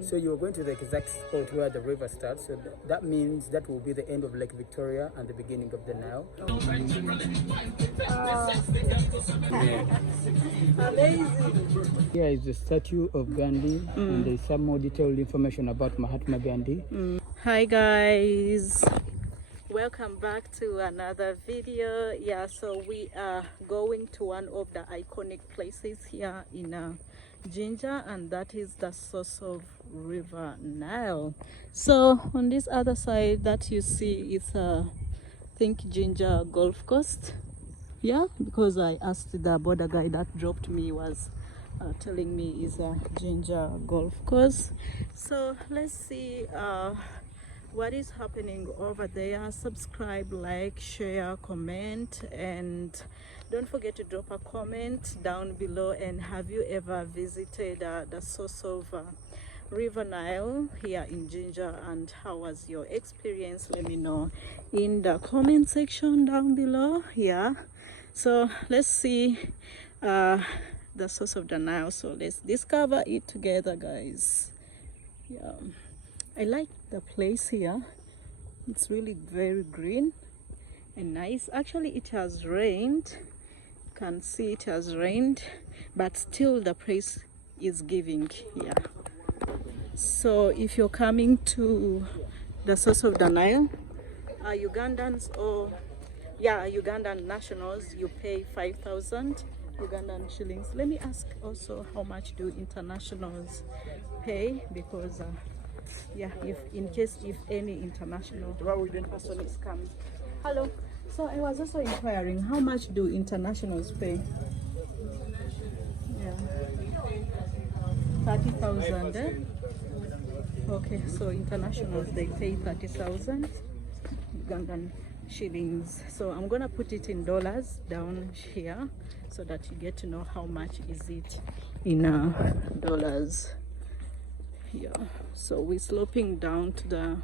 So you're going to the exact spot where the river starts. So that means that will be the end of Lake Victoria and the beginning of the Nile. Amazing. Here is the statue of Gandhi, and there's some more detailed information about Mahatma Gandhi. Hi guys, welcome back to another video. Yeah, so we are going to one of the iconic places here in Jinja, and that is the source of river Nile. So on this other side that you see is think Jinja golf course. Yeah, because I asked the border guy that dropped me was telling me is a Jinja golf course. So let's see what is happening over there. Subscribe, like, share, comment, and don't forget to drop a comment down below. And have you ever visited the source of river Nile here in Jinja, and how was your experience? Let me know in the comment section down below. Yeah, so let's see the source of the Nile. So let's discover it together, guys. Yeah, I like the place here. It's really very green and nice. Actually, it has rained. You can see it has rained, but still the place is giving. Yeah, so if you're coming to the source of the Nile, Ugandans or Ugandan nationals, you pay 5,000 Ugandan shillings. Let me ask also how much do internationals pay, because if in case if any international person is coming. Hello, so I was also inquiring, how much do internationals pay? Yeah, 30,000. Okay, so internationals, they pay 30,000 Ugandan shillings. So I'm gonna put it in dollars down here so that you get to know how much is it in dollars. Yeah, so we're sloping down to the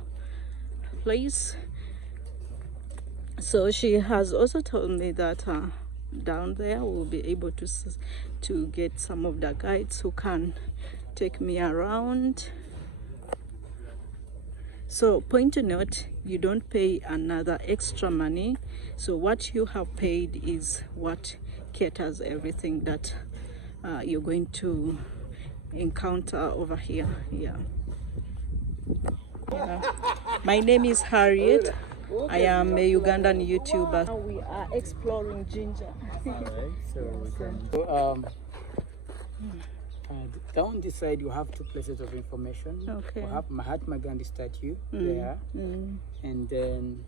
place. So she has also told me that down there we'll be able to get some of the guides who can take me around. So point to note, you don't pay another extra money. So what you have paid is what caters everything that you're going to encounter over here. Yeah. My name is Harriet. I am a Ugandan YouTuber. Now we are exploring Jinja. Down this side you have two places of information. Okay. You have Mahatma Gandhi statue there, and then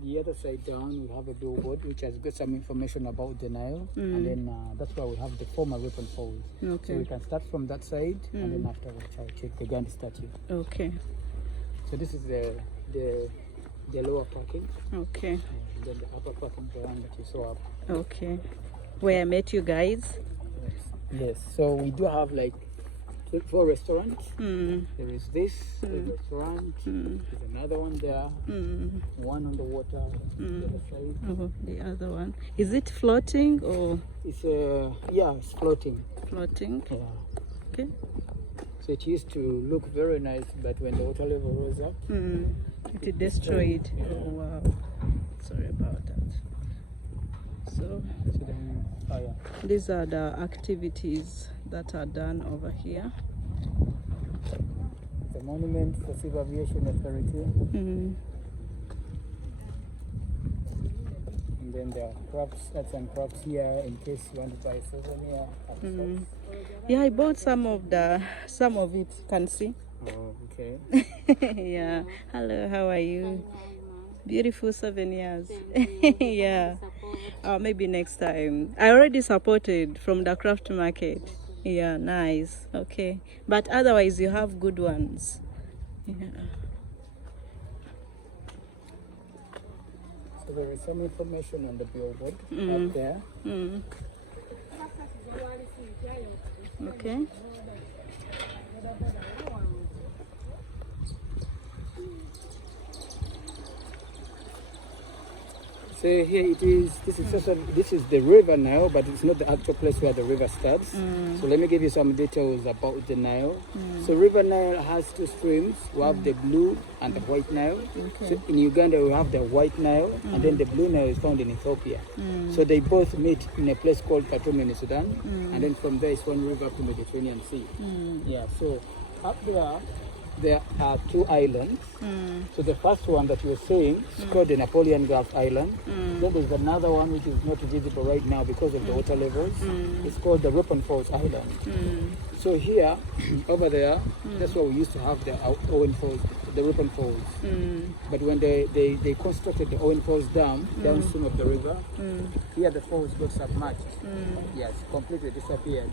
the other side down we have a billboard which has got some information about the Nile, and then that's where we have the former weapon falls. Okay. So we can start from that side, and then afterwards I'll check the Gandhi statue. Okay. So this is the lower parking. Okay. And then the upper parking, the one that you saw up. Okay. Where I met you guys. Yes, so we do have like 4 restaurants. There is this restaurant, there's another one there, one on the water, the other side. Oh, the other one. Is it floating or? It's it's floating. Floating. Yeah. Okay. So it used to look very nice, but when the water level rose up, it destroyed. Oh wow. Sorry about that. So then, these are the activities that are done over here. The monument for Civil Aviation Authority. And then there are arts and crafts here in case you want to buy a souvenir. Yeah, I bought some of it. Can see. Oh, okay. Yeah. Hello, how are you? Beautiful souvenirs. Yeah. Maybe next time. I already supported from the craft market. Yeah, nice. Okay. But otherwise you have good ones. Yeah. So there is some information on the billboard up there. Okay. So here it is. This is the river Nile, but it's not the actual place where the river starts. So let me give you some details about the Nile. So River Nile has two streams. We have the blue and the white Nile. Okay. So in Uganda we have the white Nile, and then the blue Nile is found in Ethiopia. So they both meet in a place called Khartoum in Sudan, and then from there it's one river up to Mediterranean Sea. Yeah. So up there are two islands. So the first one that you're seeing is called the Napoleon Gulf Island. Then there's another one which is not visible right now because of the water levels. It's called the Ripon Falls Island. So here, over there, that's where we used to have the Owen Falls, the Ripon Falls. But when they constructed the Owen Falls Dam downstream of the river, here the falls got submerged. Yes, completely disappeared.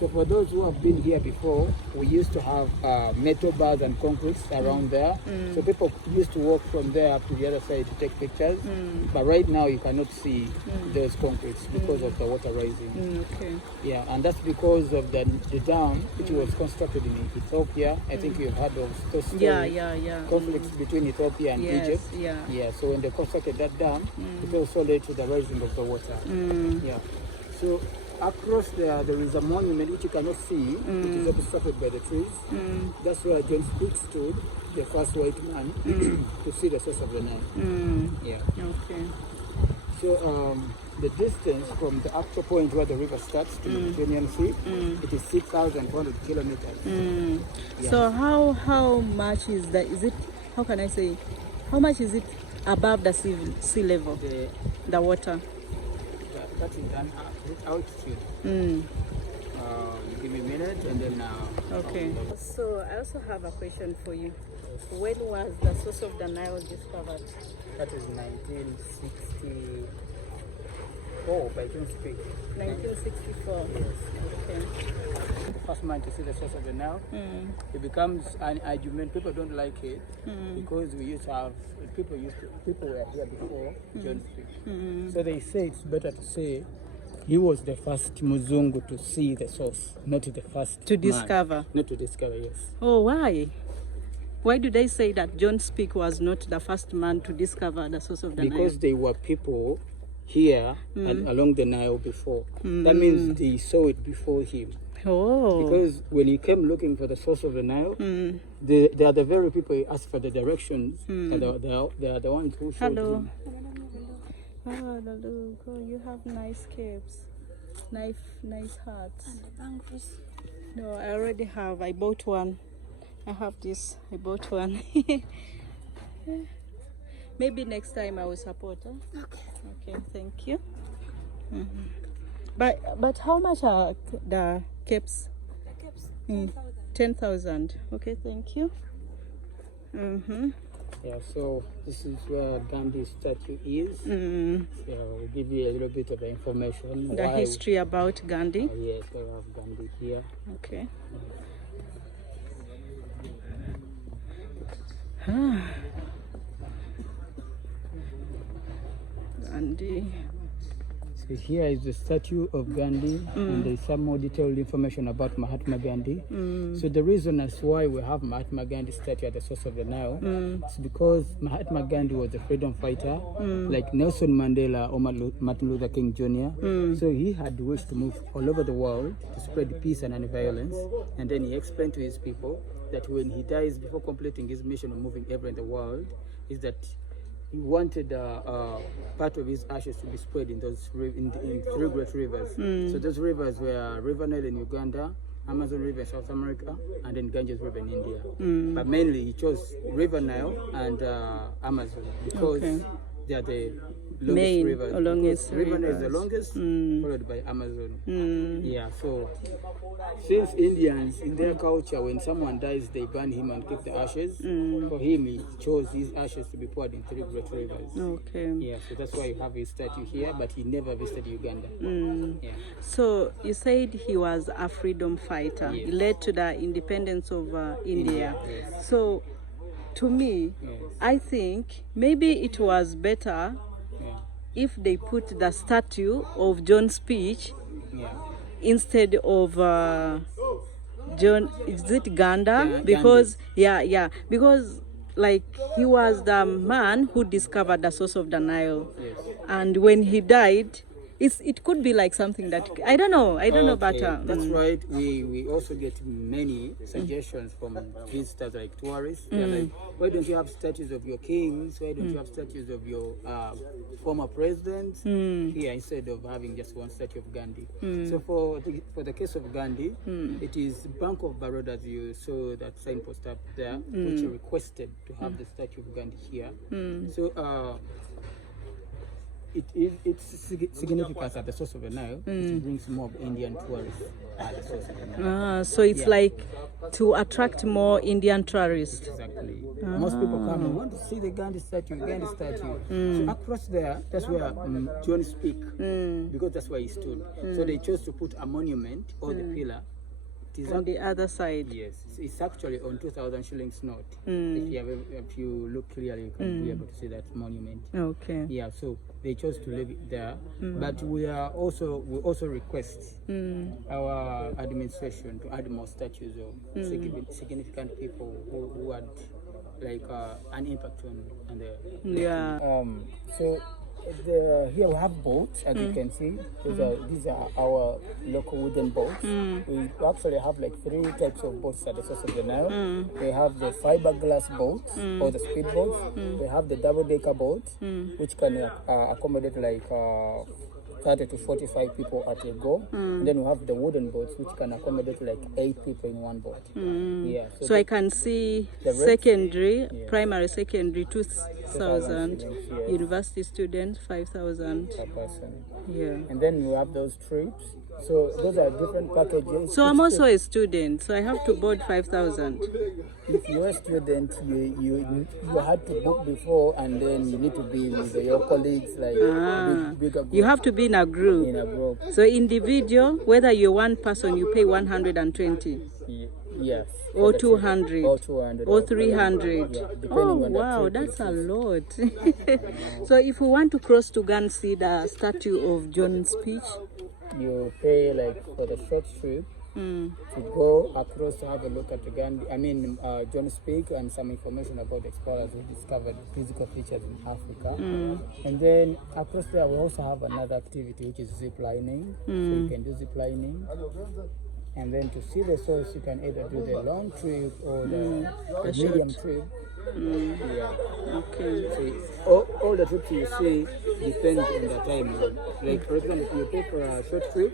So for those who have been here before, we used to have metal bars and concretes around there. So people used to walk from there up to the other side to take pictures. But right now you cannot see those concretes because of the water rising. Okay. Yeah, and that's because of the dam which was constructed in Ethiopia. I think you've heard of those stories. Yeah. Conflicts between Ethiopia and Egypt. Yeah. So when they constructed that dam, it also led to the rising of the water. Yeah. So across there is a monument which you cannot see. It is obstructed by the trees. That's where John Speke stood, the first white man, to see the source of the Nile. Yeah. Okay. So the distance from the actual point where the river starts to the Mediterranean Sea, it is 6,400 kilometers. Yeah. So how much is that? Is it? How can I say? How much is it above the sea level? The water. That is done altitude. Give me a minute and then. Okay. So I also have a question for you. When was the source of the Nile discovered? That is 1960. Oh, by John Speke. 1964. Yes. Okay. The first man to see the source of the Nile. It becomes an argument. People don't like it because we used to have people were here before John Speke. So they say it's better to say he was the first Muzungu to see the source, not the first To man. discover. Not to discover, yes. Oh, why? Why do they say that John Speke was not the first man to discover the source of the Nile? Because there were people here and along the Nile before. That means they saw it before him. Oh. Because when he came looking for the source of the Nile, they are the very people he asked for the directions, and they are the ones who showed him. Oh, look, you have nice capes, nice hats. And the bangles. No, I already have. I bought one. I have this. I bought one. Maybe next time I will support. Huh? Okay, thank you. But how much are the capes? The caps, 10,000. Okay, thank you. Yeah, so this is where Gandhi Statue is. So we'll give you a little bit of information. The history about Gandhi. Yes, we have Gandhi here. Okay. Gandhi. So here is the statue of Gandhi, and there's some more detailed information about Mahatma Gandhi. So the reason as why we have Mahatma Gandhi statue at the source of the Nile is because Mahatma Gandhi was a freedom fighter, like Nelson Mandela or Martin Luther King Jr. So he had wished to move all over the world to spread peace and non-violence, and then he explained to his people that when he dies, before completing his mission of moving everywhere in the world, is that he wanted part of his ashes to be spread in those in three great rivers. So those rivers were River Nile in Uganda, Amazon River in South America, and then Ganges River in India. But mainly he chose River Nile and Amazon because they are the longest rivers. River Nile is the longest, followed by Amazon. Yeah, so since Indians, in their culture, when someone dies, they burn him and keep the ashes. For him, he chose his ashes to be poured in three great rivers. Okay. Yeah, so that's why you have his statue here, but he never visited Uganda. Yeah. So you said he was a freedom fighter. Yes. He led to the independence of India. Yes. So to me, I think maybe it was better if they put the statue of John Speke instead of John, is it Ganda? Because Gandhi. because like he was the man who discovered the source of the Nile. Yes. And when he died, it could be like something that I don't know, but That's right. We also get many suggestions from visitors, like tourists. They're like, why don't you have statues of your kings? Why don't you have statues of your former presidents here instead of having just one statue of Gandhi? So for the case of Gandhi, it is Bank of Baroda, as you saw that signpost up there, which requested to have the statue of Gandhi here. So its significance at the source of the Nile, it brings more of Indian tourists at the source of the Nile. So it's like to attract more Indian tourists. Exactly. Most people come and want to see the Gandhi statue, So across there, that's where John speak, because that's where he stood. So they chose to put a monument on the pillar. It is On the other side. Yes, it's actually on 2,000 shillings note. If you look clearly, you can be able to see that monument. Okay. Yeah, so they chose to leave it there, but we also request our administration to add more statues of significant people who had like an impact on the. Yeah. So here we have boats, as you can see. These are our local wooden boats. We actually have like 3 types of boats at the source of the Nile. We have the fiberglass boats or the speed boats. We have the double-decker boats, which can accommodate like 30 to 45 people at a go. And then we have the wooden boats, which can accommodate like 8 people in one boat. Yeah. So I can see secondary, primary, secondary, 2,000, university students, 5,000 per person. Yeah. And then we have those trips. So those are different packages. So I'm also a student, so I have to board 5,000. If you're a student, you had to book before, and then you need to be with your colleagues, like bigger group. You have to be in a group. In a group. So individual, whether you're one person, you pay 120. Yes. Or 200. Or 200. Or 300. Yeah, oh, wow, that's a lot. So if we want to cross to go and see the statue of John's speech, you pay like for the short trip to go across to have a look at the John speak and some information about the explorers who discovered physical features in Africa. And then across there we also have another activity, which is zip lining. So you can do zip lining. And then to see the source, you can either do the long trip or the medium trip. Yeah. Okay. So all the trips you see depend on the time. Like for example, if you pay for a short trip,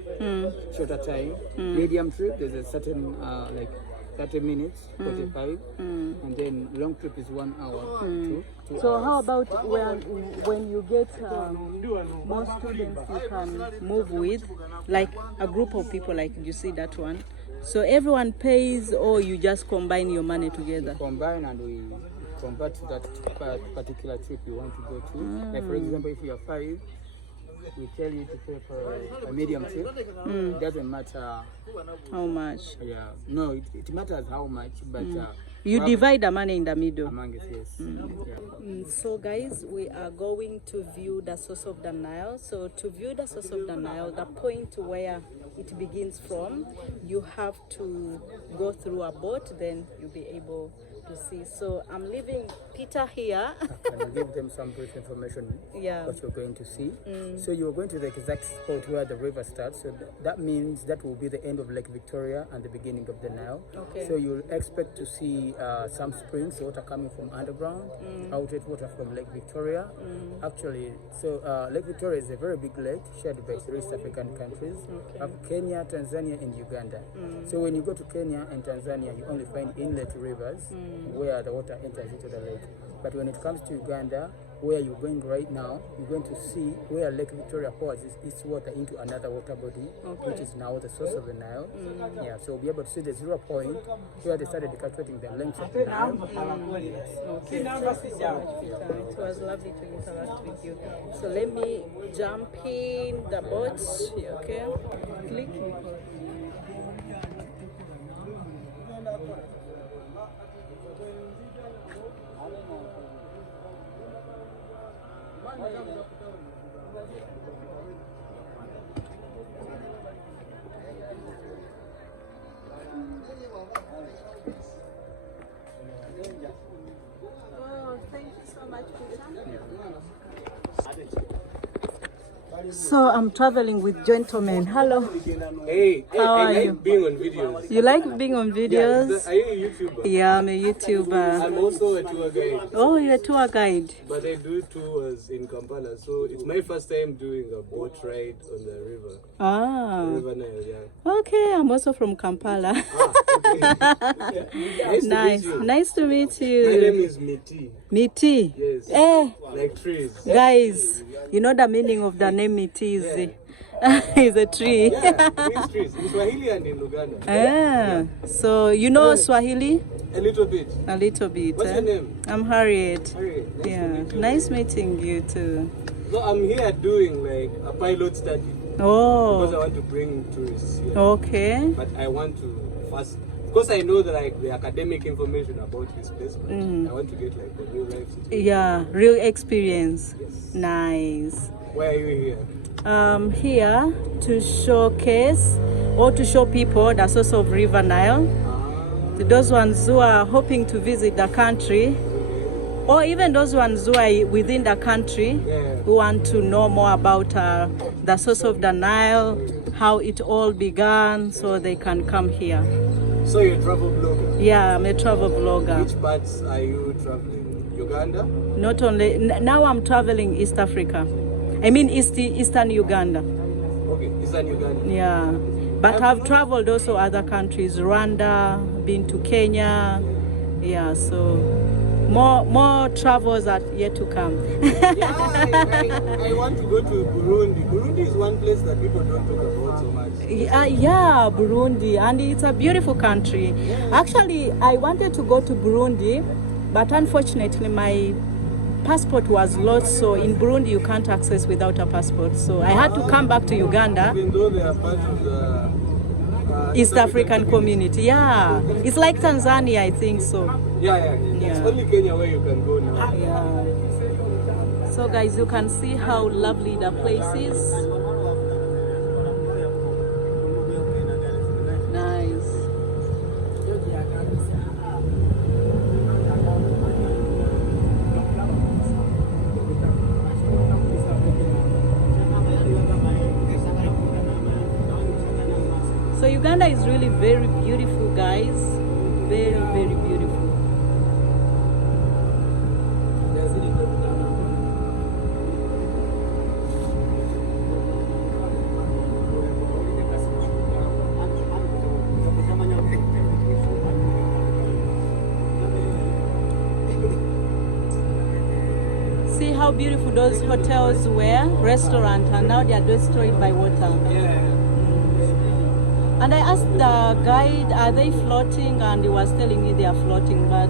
shorter time. Medium trip, there's a certain like 30 minutes, 45, and then long trip is 1 hour. 2 So hours. how about when you get more students you can move with, like a group of people, like you see that one? So everyone pays, or you just combine your money together? We combine and we convert to that particular trip you want to go to. Like for example, if you are 5, we tell you to pay for a medium trip. It doesn't matter how much. Yeah, no, it matters how much, but you divide the money in the middle. Among us, yes. Yeah. So guys, we are going to view the source of the Nile. So to view the source of the Nile, the point where it begins from, you have to go through a boat, then you'll be able to see. So I'm leaving Peter here. Can you give them some brief information what you're going to see? So you're going to the exact spot where the river starts. So that means that will be the end of Lake Victoria and the beginning of the Nile. Okay. So you'll expect to see some springs, water coming from underground, outlet water from Lake Victoria. Actually, so Lake Victoria is a very big lake shared by 3 East African countries. Of Kenya, Tanzania, and Uganda. So when you go to Kenya and Tanzania, you only find inlet rivers where the water enters into the lake. But when it comes to Uganda, where you're going right now, you're going to see where Lake Victoria pours its water into another water body, which is now the source of the Nile. Yeah, so we'll be able to see the 0 point where they started calculating the length of the Nile. Okay. It was lovely to interact with you. So let me jump in the boat. Okay. Click. So I'm traveling with gentlemen. Hello. Hey, How I are like you? being on videos. You like being on videos? Are you a YouTuber? Yeah, I'm a YouTuber. I'm also a tour guide, Oh, you're a tour guide. but I do tours in Kampala. So it's my first time doing a boat ride on the river. Ah. River Nile, yeah. Okay, I'm also from Kampala. Nice to meet you. Nice to meet My you. name is Miti. Miti. Yes. Eh, Like trees. guys, you know the meaning of the name Miti is, is a tree. Yeah, means trees. In Swahili and in Uganda. Ah, so you know Swahili? A little bit. A little bit. What's your name? I'm Harriet. Harriet. Nice to Yeah, meet you. nice meeting you too. So I'm here doing like a pilot study because I Oh, want to bring tourists here. okay. But I want to first, because I know that like the academic information about this place, but I want to get like the real life situation. Yeah, real experience. Yes. Nice. Why are you here? Here to showcase or to show people the source of River Nile. To those ones who are hoping to visit the country, or even those ones who are within the country, Yeah. who want to know more about the source of the Nile, how it all began, so they can come here. So you're a travel blogger. Yeah, I'm a travel blogger. Which parts are you traveling? Uganda? Not only, now I'm traveling East Africa. I mean Eastern Uganda. Okay, Eastern Uganda. Yeah. But I've traveled also other countries, Rwanda, been to Kenya. Yeah, so more travels are yet to come. Yeah, I want to go to Burundi. Burundi is one place that people don't talk about so much. Yeah, Burundi, and it's a beautiful country. Actually, I wanted to go to Burundi, but unfortunately my passport was lost, so in Burundi you can't access without a passport. So I had to come back to Uganda. Even though they are part of the East African community. Yeah, it's like Tanzania, I think so. Yeah. It's Yeah. only Kenya where you can go now. Yeah. So guys, you can see how lovely the place is. Nice. So Uganda is really very beautiful, guys. Very, very beautiful. See how beautiful those hotels were, restaurant, and now they are destroyed by water. Yeah. And I asked the guide, are they floating? And he was telling me they are floating, but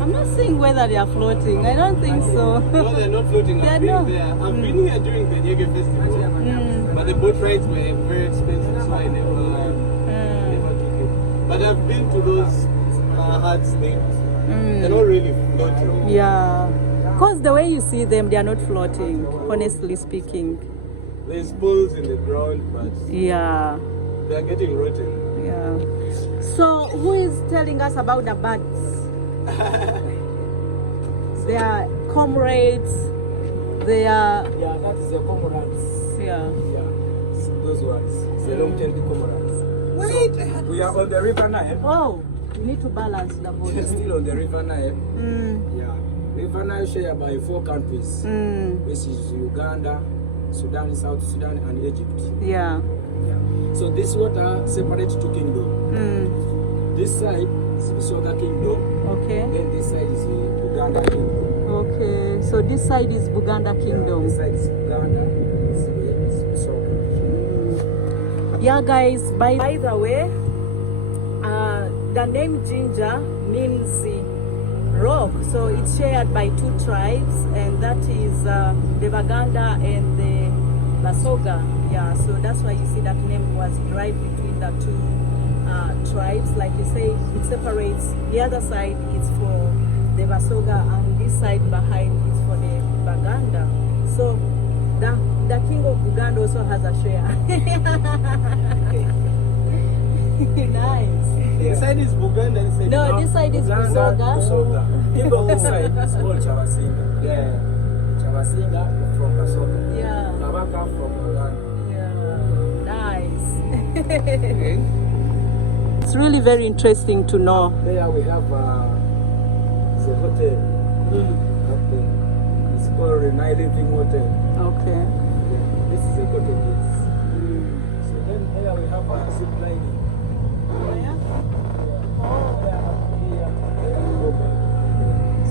I'm not seeing whether they are floating. I don't think so. No, they're not floating. They're I've been not. there. I've been here during the Nyege festival, but the boat rides were very expensive, so I never took it. But I've been to those huts things. They're not really floating. Yeah. Because the way you see them, they are not floating, honestly speaking. There's poles in the ground, but Yeah. they're getting rotten. Yeah. So who is telling us about the birds? They are comrades. They are, Yeah, that is the comrades. yeah. Yeah, those ones. They don't tell the comrades. Wait! We are on the River Nile. Oh, you need to balance the We are boat. still on the River Nile. Mm, Yeah. River Nile shared by 4 countries, which is Uganda, Sudan, South Sudan, and Egypt. yeah. Yeah. So this water separate 2 kingdoms. Mm, This side is Bisoga Kingdom, okay. then this side is the Uganda Kingdom. Okay. So this side is Buganda Kingdom. This side is Uganda, this way is Bisoga. Yeah, guys, by the way, the name Jinja means rock. So it's shared by 2 tribes, and that is the Baganda and the Basoga. Yeah, so that's why you see that name was derived between the 2 tribes. Like you say, it separates. The other side is for the Basoga, and this side behind is for the Baganda. So the king of Uganda also has a share. Nice. This side is Buganda. This side No, this side is Busoga. Busoga. Even this side is called Chabasinga. Yeah. Wasinga from Kasoka. Yeah. Kabaka from Uganda. Yeah. Nice. It's really very interesting to know. There we have the hotel. Up there. It's called the Nile Jinja Hotel. Okay. Yeah. This is a cottage. So then here we have a zip lining.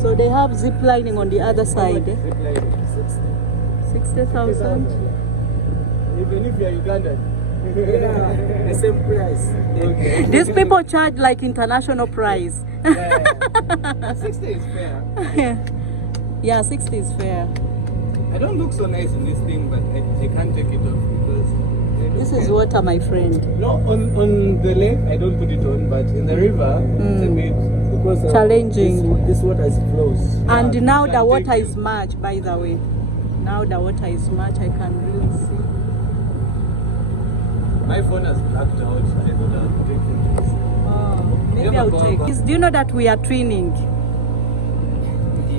So they have zip lining on the other side. Zip lining, 60,000. Even if you are Ugandan. Yeah, the same price. Okay. These people charge like international price. Yeah. 60 is fair. Yeah, 60 is fair. I don't look so nice in this thing, but I can't take it off because This is water, my friend. no, on the lake I don't put it on, but in the river it's a bit Because challenging. This water is close. And Yeah, now you the can water take is much, by the way. Now the water is much, I can really see. my phone has blacked out. I thought I would take photos. Oh, maybe Yeah, I'll but- take. Do you know that we are twinning?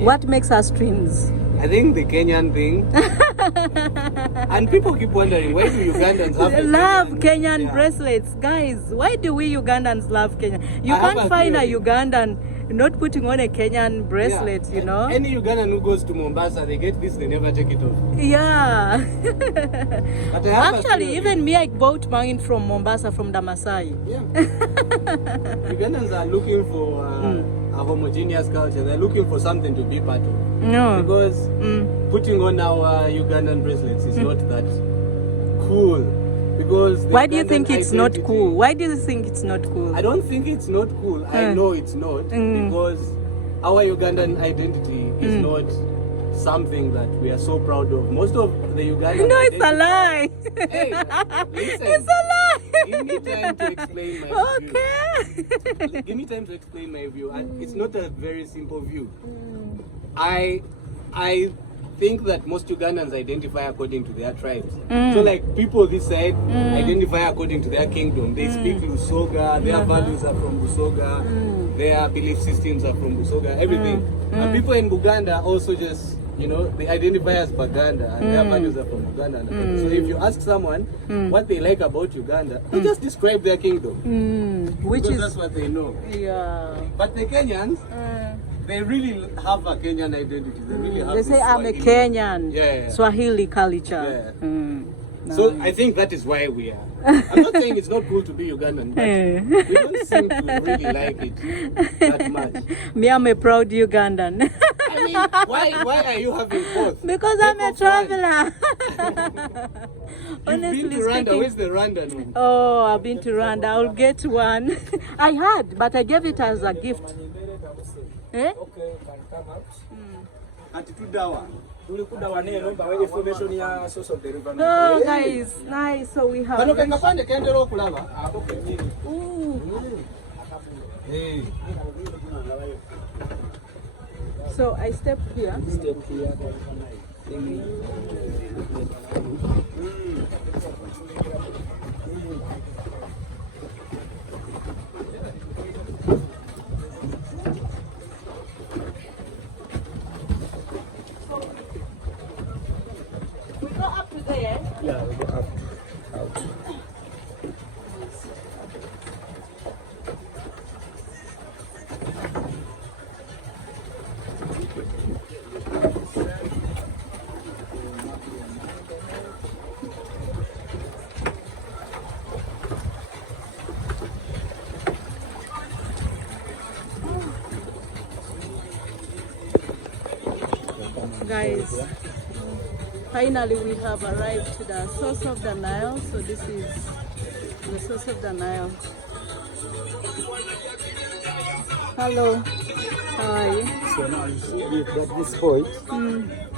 What makes us twins? I think the Kenyan thing. And people keep wondering why do Ugandans have a Love Kenyan yeah. bracelets. Guys, why do we Ugandans love Kenya? You I have can't a find a theory. Ugandan not putting on a Kenyan bracelet, Yeah. you know? Any Ugandan who goes to Mombasa, they get this, they never take it off. Yeah. But I have a Actually, theory. even me, I bought mine from Mombasa, from the Masai. Yeah. Ugandans are looking for a homogeneous culture. They're looking for something to be part of. No. Because putting on our Ugandan bracelets is not that cool. Because the Why do you Ugandan think it's not identity- cool? Why do you think it's not cool? I don't think it's not cool. I know it's not because our Ugandan identity is not something that we are so proud of. Most of the Ugandan No, it's a identity- lie. Hey, listen. It's a lie. Give me time to explain my view. Okay. Give me time to explain my view. And it's not a very simple view. I think that most Ugandans identify according to their tribes. So like people this side identify according to their kingdom. They speak Lusoga, their values are from Lusoga, their belief systems are from Lusoga, everything. And people in Buganda also just, you know, they identify as Baganda and their values are from Uganda. So if you ask someone what they like about Uganda, they just describe their kingdom. Which Because is, that's what they know. yeah. But the Kenyans, they really have a Kenyan identity. They really have They this say I'm a Swahili. Kenyan. Yeah. Swahili culture. Yeah. Mm. So I think that is why we are. I'm not saying it's not cool to be Ugandan, but we don't seem to really like it that much. Me, I'm a proud Ugandan. I mean, why are you having both? Because Take I'm a off one. traveler. You've been to Rwanda. Where's the Rwandan one? Oh, I've been to Rwanda. I'll get one. I had, but I gave it as a gift. Eh? Okay, can come out. Atitudawa. Tulikuda waneno bawe information ya source of the river. Oh, guys, nice. So we have. Kano kengapande kendera okulaba. Ako kenyini. Ooh. Eh. So I step here. Step here. We go up to there. Yeah, we go up. Out. Guys, finally we have arrived to the source of the Nile. So this is the source of the Nile. Hello. Hi. So now you see this point,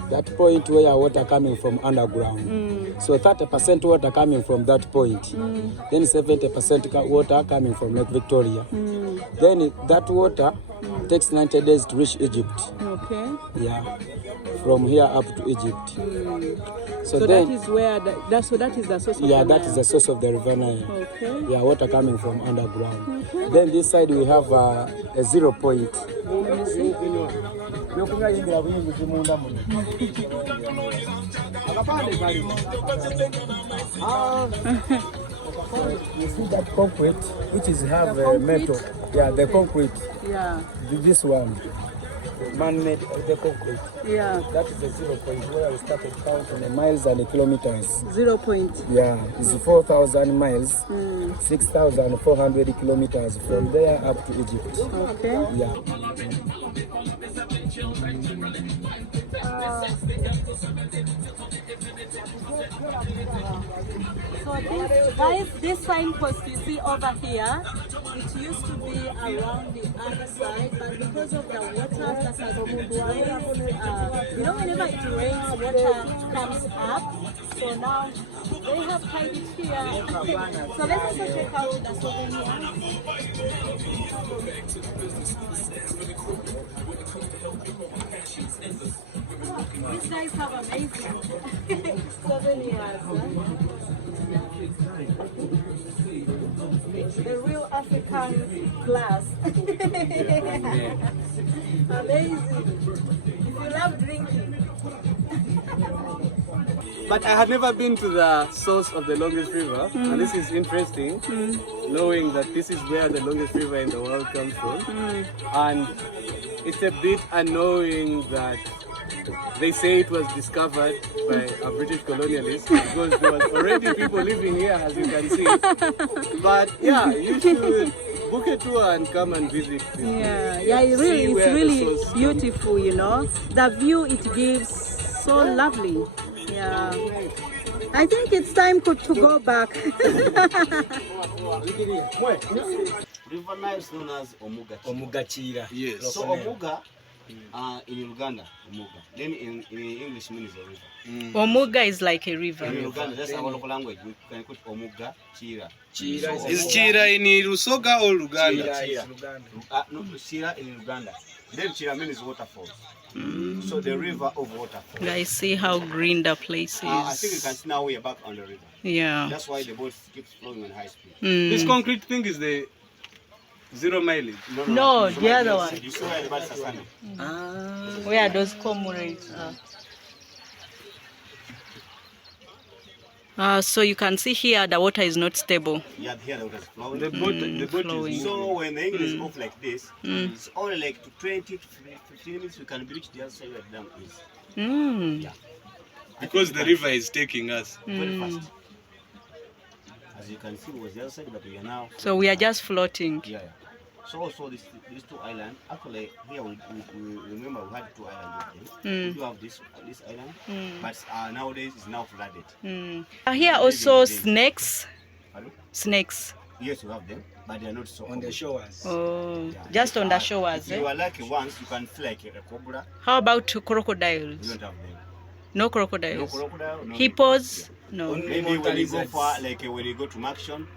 that point where water coming from underground. So 30% water coming from that point. Then 70% water coming from Lake Victoria. Then that water Takes 90 days to reach Egypt. Okay. Yeah, from here up to Egypt. So then, that is where that is the source of yeah, the that Nile. is the source of the river Nile. Okay. Yeah, water coming from underground. Then this side we have a 0 point. Let me see. You see that concrete, which is have metal. Yeah, the concrete. Yeah. This one, man-made the concrete. Yeah. That is the 0 point where we started counting the miles and the kilometers. 0 point. Yeah, it's 4,000 miles, 6,400 kilometers from there up to Egypt. Okay. Yeah. So this, guys, this signpost you see over here, it used to be around the other side, but because of the water that has moved wide, you know, whenever it rains, water comes up. So now they have tied it here. So let's also check out the souvenirs. These guys have amazing souvenirs. The real African glass. Amazing. If you love drinking. But I had never been to the source of the longest river, and this is interesting, knowing that this is where the longest river in the world comes from. And it's a bit annoying that they say it was discovered by a British colonialist because there was already people living here, as you can see. But yeah, you should book a tour and come and visit. Yeah, it's really beautiful, you know. The view it gives, so lovely. Yeah. I think it's time to go back. River Nile is known as Omugachira. Yes. So Omuga in Uganda, Omuga. Then in English means a river. Omuga is like a river. In Uganda, that's our local language. We can put Omuga Chira. Is Chira in Rusoga or Uganda? Chira. No, Chira in Uganda. Then Chira means waterfalls. So the river of waterfalls. Guys, see how green the place is. I think you can see now we are back on the river. Yeah. That's why the boat keeps flowing on high speed. This concrete thing is the 0 mileage. No, the other one. You see where the boats are standing? Where those comrades are. So you can see here the water is not stable. Yeah, here the water is flowing. The boat flowing. is So when the engine is off like this, it's only like to 20 to 15 minutes we can reach the other side where the dam is. Yeah. because the river is taking us. Very fast. As you can see, it was the other side, but we are now. So we are just floating. Yeah. So also these two islands. Actually, here we remember we had two islands. We do have this island, but nowadays it's now flooded. Here also snakes. Pardon? Snakes. Yes, we have them, but they are not so On the shores. Oh, Yeah. just on the shores. If you are lucky once, you can feel like a cobra. How about We crocodiles? don't have them. No No crocodiles. crocodile. No Hippos? No. Maybe when you go far, like when you go to Maction,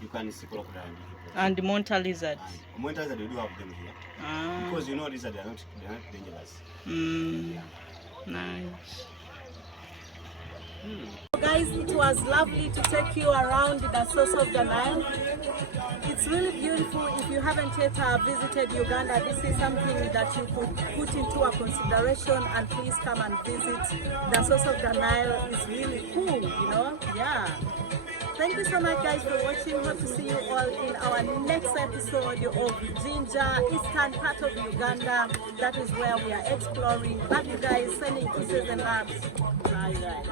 you can see crocodile. And Monta lizards. And Mountains that we do have them here. Because you know these are they are not dangerous. Nice. Guys, it was lovely to take you around the source of the Nile. It's really beautiful. If you haven't yet visited Uganda, this is something that you could put into a consideration, and please come and visit. The source of the Nile is really cool, you know? Yeah. Thank you so much, guys, for watching. Hope to see you all in our next episode of Jinja, eastern part of Uganda. That is where we are exploring. Love you guys, sending kisses and loves. Bye, guys.